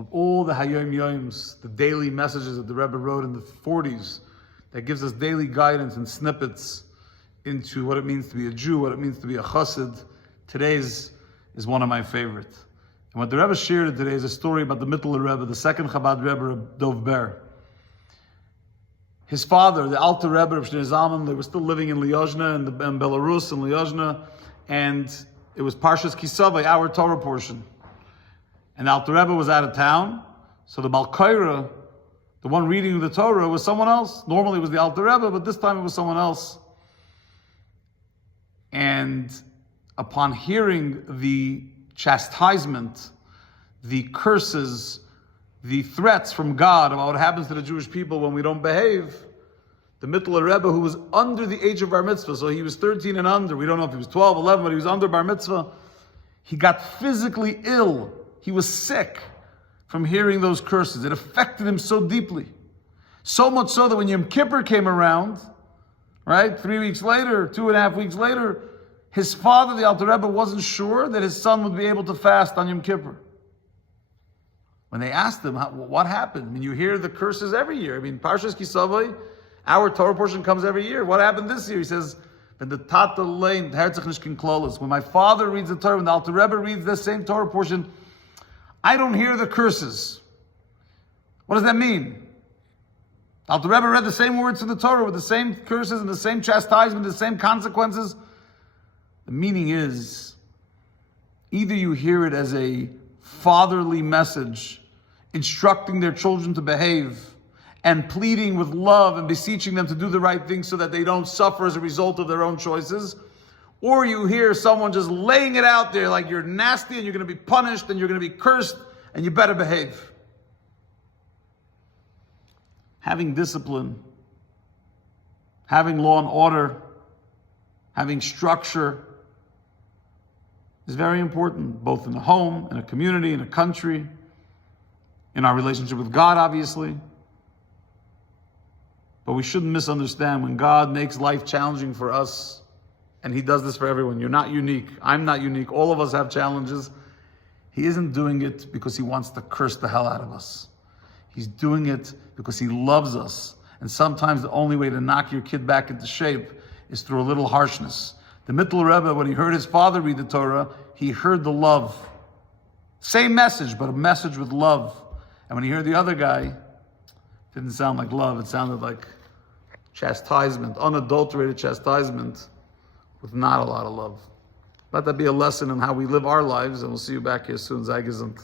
of all the Hayom Yoms, the daily messages that the Rebbe wrote in the 40s, that gives us daily guidance and snippets into what it means to be a Jew, what it means to be a Chassid, today's is one of my favorites. And what the Rebbe shared today is a story about the Mittler Rebbe, the second Chabad Rebbe of Dov Ber. His father, the Alter Rebbe of Shnei Zalman, they were still living in Liozna, in Belarus, in Liozna, and it was Parshas Kisavai, our Torah portion. And the Alter Rebbe was out of town, so the Balkaira, the one reading the Torah, was someone else. Normally it was the Alter Rebbe, but this time it was someone else. And upon hearing the chastisement, the curses, the threats from God about what happens to the Jewish people when we don't behave, the Mittler Rebbe, who was under the age of Bar Mitzvah, so he was 13 and under, we don't know if he was 12, 11, but he was under Bar Mitzvah, he got physically ill. He was sick from hearing those curses. It affected him so deeply. So much so that when Yom Kippur came around, right, 3 weeks later, 2.5 weeks later, his father, the Alter Rebbe, wasn't sure that his son would be able to fast on Yom Kippur. When they asked him, what happened? I mean, you hear the curses every year. I mean, Parshas Kisavai, our Torah portion comes every year. What happened this year? He says, when my father reads the Torah, when the Alter Rebbe reads the same Torah portion, I don't hear the curses. What does that mean? Alter Rebbe read the same words in the Torah with the same curses and the same chastisement, the same consequences. The meaning is, either you hear it as a fatherly message, instructing their children to behave, and pleading with love and beseeching them to do the right thing so that they don't suffer as a result of their own choices, or you hear someone just laying it out there like you're nasty and you're going to be punished and you're going to be cursed and you better behave. Having discipline, having law and order, having structure is very important, both in the home, in a community, in a country, in our relationship with God, obviously. But we shouldn't misunderstand when God makes life challenging for us, and He does this for everyone. You're not unique. I'm not unique. All of us have challenges. He isn't doing it because He wants to curse the hell out of us. He's doing it because He loves us. And sometimes the only way to knock your kid back into shape is through a little harshness. The Mittler Rebbe, when he heard his father read the Torah, he heard the love. Same message, but a message with love. And when he heard the other guy, it didn't sound like love. It sounded like chastisement, unadulterated chastisement with not a lot of love. Let that be a lesson in how we live our lives, and we'll see you back here soon. Sei gesund.